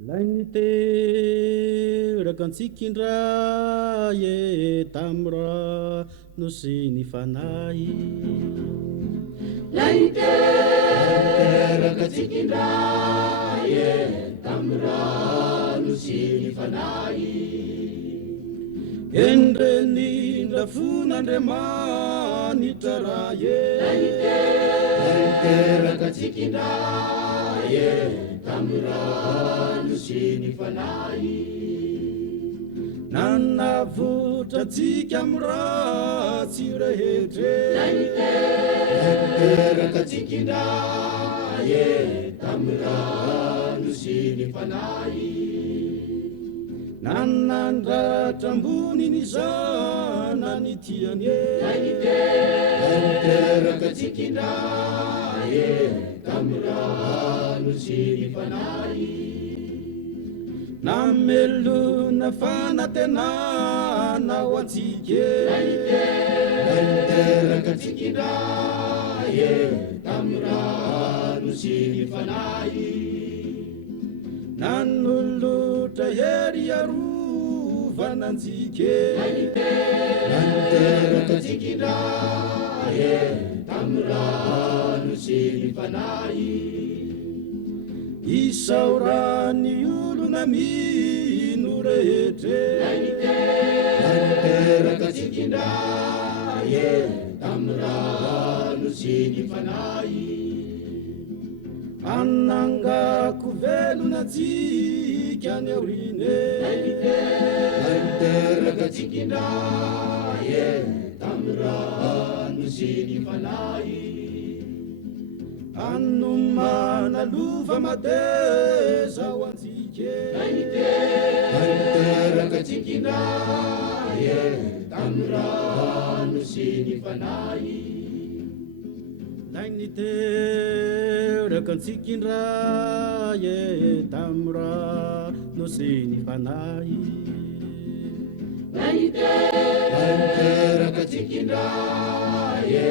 Lainite rakansykindra ye tamra no siny fanahy. Lainite rakansykindra ye tamra no siny fanahy. Endrenindra fon'Andriamanitra raha ye. Lainite rakansykindra ye tamra no siny fanahy. Nanavotratsika amy ratsy rehetre. Lainite rakansykindra ye tamra no siny fanahy. Nanandratra amboniny zanany tiany e. Lainite rakansykindra ye tamra no siny fanahy. Namelona fanantenana ho antsika. Lainite rakansykindra ye tamra no siny fanahy. Nanolotra hery arovanantsika. Lainite rakansykindra ye tamra no siny fanahy. Isaorany olona mino rehetre. Lainite rakansykindra ye tamra no siny fanahy. Anangako velona tsika ny aorine. Lainite rakansykindra ye tamra no siny fanahy. Anomana lova mateza ho antsika. Lainite rakansykindra ye tamra no siny fanahy. Lainite rakansykindra ye tamra no siny fanahy. Lainite rakansykindra ye